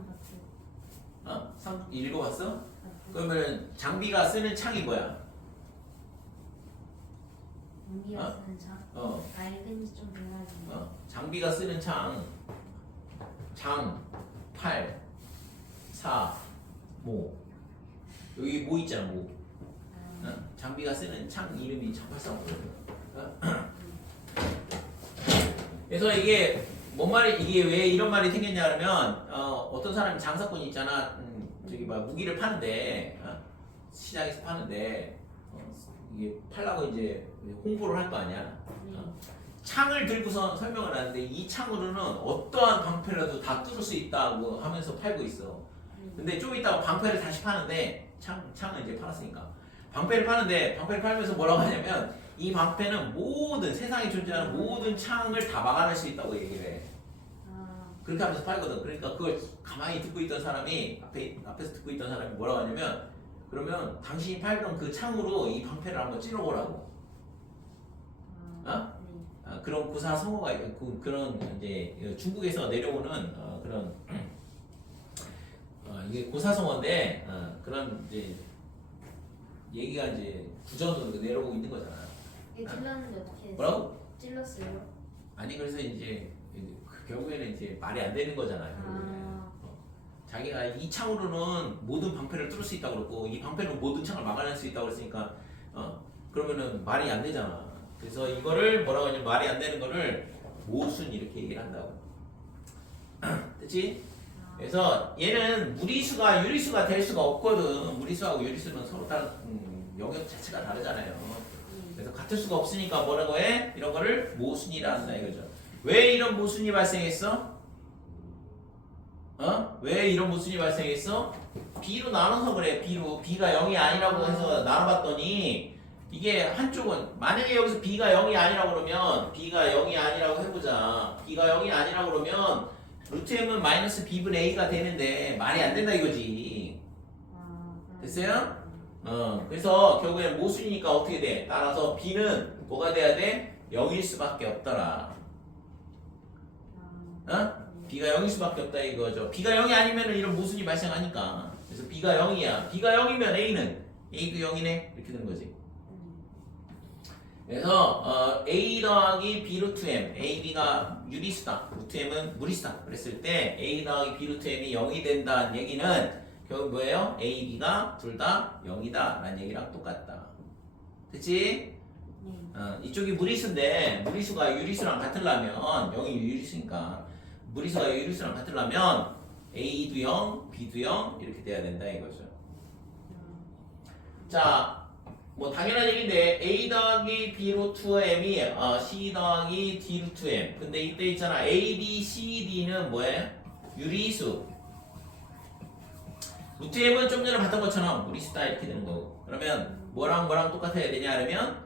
봤어요. 삼국지 읽어봤어? 그러면 장비가 쓰는 창이 뭐야? 장비가 쓰는 창? 알근지 좀 배워야지. 장비가 쓰는 창. 장, 팔, 사, 모. 여기 모 있잖아, 모. 장비가 쓰는 창 이름이 장팔사거든. 그래서 이게 뭔 말이 이게 왜 이런 말이 생겼냐 그러면 어떤 사람이 장사꾼이 있잖아. 저기 막 무기를 파는데 시장에서 파는데 이게 팔라고 이제 홍보를 할 거 아니야. 창을 들고서 설명을 하는데 이 창으로는 어떠한 방패라도 다 뚫을 수 있다고 하면서 팔고 있어. 근데 좀 이따가 방패를 다시 파는데 창은 이제 팔았으니까 방패를 팔면서 뭐라고 하냐면 이 방패는 모든 세상에 존재하는 모든 창을 다 막아낼 수 있다고 얘기를 해. 그렇게 하면서 팔거든. 그러니까 그걸 가만히 듣고 있던 사람이 앞에서 듣고 있던 사람이 뭐라고 하냐면 그러면 당신이 팔던 그 창으로 이 방패를 한번 찔러보라고. 그런 고사성어가 있고 그런 이제 중국에서 내려오는 그런 이게 고사성어인데 그런 이제 얘기가 이제 구전으로 내려오고 있는 거잖아. 이게 찔렀는데 어떻게 했어요? 뭐라고? 찔렀어요? 아니 그래서 이제 결국에는 이제 말이 안 되는 거잖아. 자기가 이 창으로는 모든 방패를 뚫을 수 있다고 그러고 이 방패는 모든 창을 막아낼 수 있다고 그랬으니까 그러면은 말이 안 되잖아. 그래서 이거를 뭐라고 하냐면 말이 안 되는 거를 모순 이렇게 얘기를 한다고. 됐지? 그래서 얘는 무리수가 유리수가 될 수가 없거든. 무리수하고 유리수는 서로 다른 영역 자체가 다르잖아요. 그래서 같을 수가 없으니까 뭐라고 해? 이런 거를 모순이라 한다 이거죠. 왜 이런 모순이 발생했어? 왜 이런 모순이 발생했어? B로 나눠서 그래. B가 0이 아니라고 해서 나눠봤더니 이게 한쪽은 만약에 여기서 B가 0이 아니라고 그러면 B가 0이 아니라고 해보자. B가 0이 아니라고 그러면 루트 m은 마이너스 B분 A가 되는데 말이 안 된다 이거지. 됐어요? 그래서 결국엔 모순이니까 어떻게 돼? 따라서 B는 뭐가 돼야 돼? 0일 수밖에 없더라. B가 0일 수밖에 없다 이거죠. B가 0이 아니면 이런 모순이 발생하니까. 그래서 B가 0이야. B가 0이면 A는 A도 0이네 이렇게 되는 거지. 그래서 A 더하기 B 루트 M, A, B가 유리수다, 루트 M은 무리수다 그랬을 때 A 더하기 B 루트 M이 0이 된다는 얘기는 결국 뭐예요? A, B가 둘 다 0이다 라는 얘기랑 똑같다. 됐지? 이쪽이 무리수인데 무리수가 유리수랑 같으려면 0이 유리수니까 무리수가 유리수랑 같으려면 A도 0, B도 0 이렇게 돼야 된다 이거죠. 자, 뭐 당연한 얘기인데 A 더하기 B 루트 M이 C 더하기 D 루트 M. 근데 이때 있잖아 A, B, C, D는 뭐예요? 유리수. 루트 M은 좀 전에 봤던 것처럼 무리수다 이렇게 되는 거고. 그러면 뭐랑 똑같아야 되냐 그러면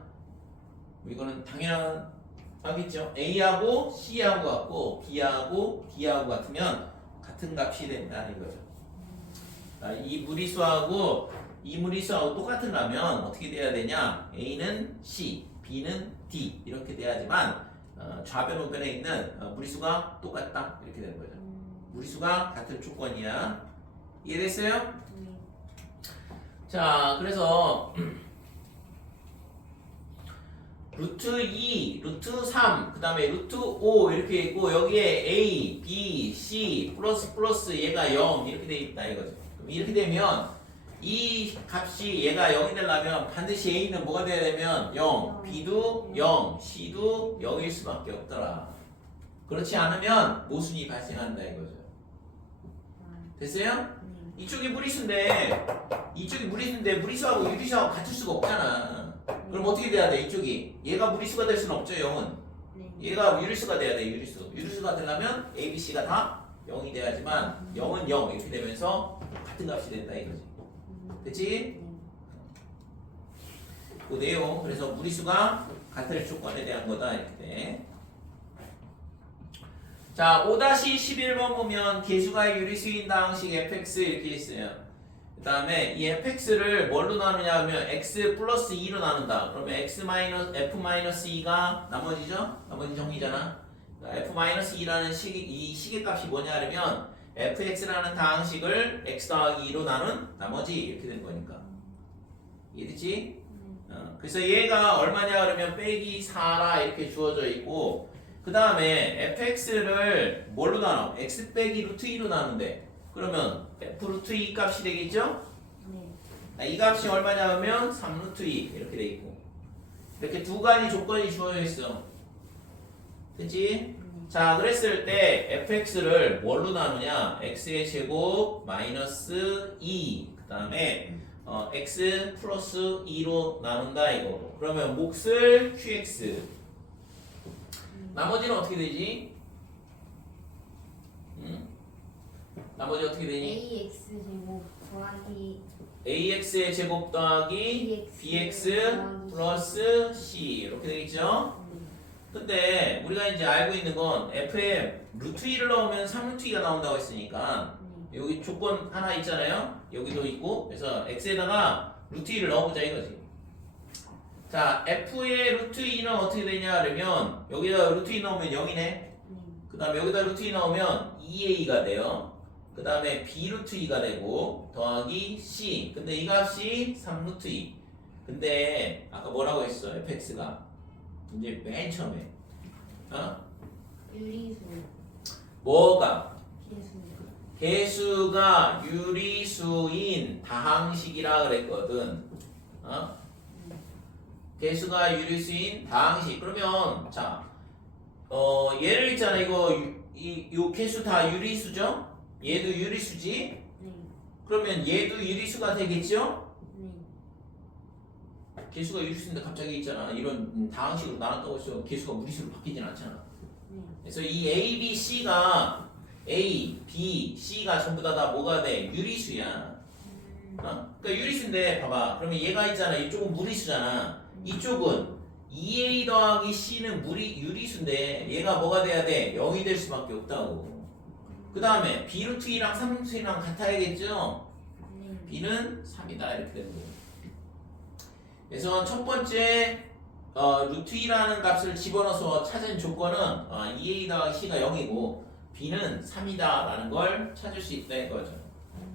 이거는 당연하겠죠. A하고 C하고 같고 B하고 D하고 같으면 같은 값이 된다 이거죠. 이 무리수하고 이 무리수하고 똑같으려면 어떻게 돼야 되냐? A는 C, B는 D 이렇게 돼야지만 좌변 우변에 있는 무리수가 똑같다 이렇게 되는 거죠. 무리수가 같은 조건이야. 이해됐어요? 자, 그래서 루트 2, 루트 3, 그 다음에 루트 5 이렇게 있고 여기에 A, B, C 플러스 얘가 0 이렇게 돼 있다 이거죠. 그럼 이렇게 되면 이 값이 얘가 0이 되려면 반드시 A는 뭐가 돼야 되면 0, B도 0, C도 0일 수밖에 없더라. 그렇지 않으면 모순이 발생한다 이거죠. 됐어요? 이쪽이 무리수인데 무리수하고 유리수하고 같을 수가 없잖아. 그럼 어떻게 돼야 돼? 이쪽이 얘가 무리수가 될 수는 없죠. 0은 얘가 유리수가 돼야 돼. 유리수가 되려면 A, B, C가 다 0이 돼야지만 0은 0 이렇게 되면서 같은 값이 된다 이거지. 됐지? 그 내용 그래서 무리수가 같을 조건에 대한 거다 이렇게 돼. 자 5-11번 보면 개수가 유리수인 항식 fx 이렇게 있어요. 그 다음에 이 fx를 뭘로 나누냐 하면 x 플러스 2로 나눈다. 그러면 x 마이너스 f 마이너스 2가 나머지죠? 나머지 정리잖아. f 마이너스 2라는 이 식의 값이 뭐냐 하면 fx라는 다항식을 x 더하기 2로 나눈 나머지 이렇게 되는 거니까. 이해됐지? 그래서 얘가 얼마냐 그러면 빼기 4라 이렇게 주어져 있고 그 다음에 fx를 뭘로 나눠? x 빼기 루트 2로 나눈대. 그러면 f 루트 2 값이 되겠죠? 이 값이 얼마냐 하면 3 루트 2 이렇게 돼 있고 이렇게 두 가지 조건이 주어져 있어. 됐지? 자, 그랬을 때 fx를 뭘로 나누냐? x의 제곱 마이너스 2. 그 다음에 x 플러스 2로 나눈다 이거고. 그러면 몫을 qx. 나머지는 어떻게 되지? 나머지 어떻게 되니? AX 제곱 더하기 ax의 제곱 더하기 bx 플러스 c 이렇게 되겠죠? 근데 우리가 이제 알고 있는 건 f에 루트 2를 넣으면 3루트 2가 나온다고 했으니까 여기 조건 하나 있잖아요. 여기도 있고 그래서 x에다가 루트 2를 넣어보자 이거지. 자, f의 루트 2는 어떻게 되냐 그러면 여기다 루트 2 넣으면 0이네. 그 다음에 여기다 루트 2 넣으면 2a가 돼요. 그 다음에 b 루트 2가 되고 더하기 c. 근데 이 값이 3 루트 2. 근데 아까 뭐라고 했어? fx가 이제 맨 처음에 유리수 뭐가 개수 개수가 유리수인 다항식이라 그랬거든. 개수가 유리수인 다항식. 그러면 자, 얘를 있잖아. 이거 요 개수 다 유리수죠? 얘도 유리수지? 네. 그러면 얘도 유리수가 되겠죠? 네. 개수가 유리수인데 갑자기 있잖아. 이런 다항식으로 나눴다고 해서 개수가 무리수로 바뀌진 않잖아. 네. 그래서 이 A, B, C가 A, B, C가 전부 다 뭐가 돼? 유리수야. 그러니까 유리수인데 봐봐. 그러면 얘가 있잖아. 이쪽은 무리수잖아. 이쪽은 2A 더하기 C는 유리수인데 얘가 뭐가 돼야 돼? 0이 될 수밖에 없다고. 그 다음에 B 루트 2랑 3 루트 2랑 같아야겠죠? 네. B는 3이다 이렇게 되는 거예요. 그래서 첫 번째 루트 2라는 값을 집어넣어서 찾은 조건은 2A 더하기 C가 0이고 B는 3이다 라는 걸 찾을 수 있다 이거죠.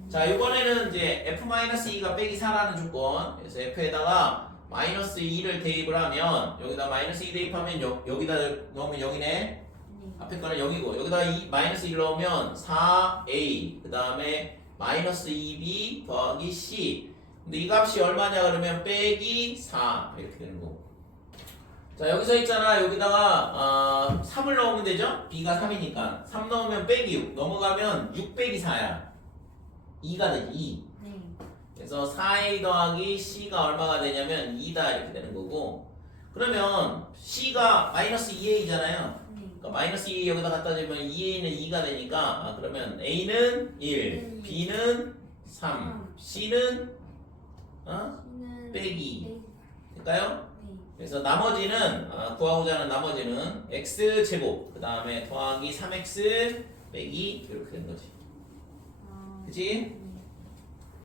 자, 이번에는 이제 F-2가 빼기 4라는 조건. 그래서 F에다가 마이너스 2를 대입을 하면 여기다 마이너스 2 대입하면 여기다 넣으면 0이네. 네. 앞에 거는 0이고 여기다 마이너스 1 넣으면 4A 그 다음에 마이너스 2B 더하기 C. 근데 이 값이 얼마냐 그러면 빼기 4 이렇게 되는 거고. 자, 여기서 있잖아. 여기다가 3을 넣으면 되죠? B가 3이니까 3 넣으면 빼기 6 넘어가면 6 빼기 4야 2가 되지 2. 네. 그래서 4A 더하기 C가 얼마가 되냐면 2다 이렇게 되는 거고. 그러면 C가 마이너스 2A잖아요. 그러니까 마이너스 2 여기다 갖다 대면 2A는 2가 되니까 그러면 A는 1, B는 3, C는 빼기. 될까요? 네. 그래서 나머지는 구하고자 하는 나머지는 x제곱 그 다음에 더하기 3x 빼기 이렇게 된 거지. 그치?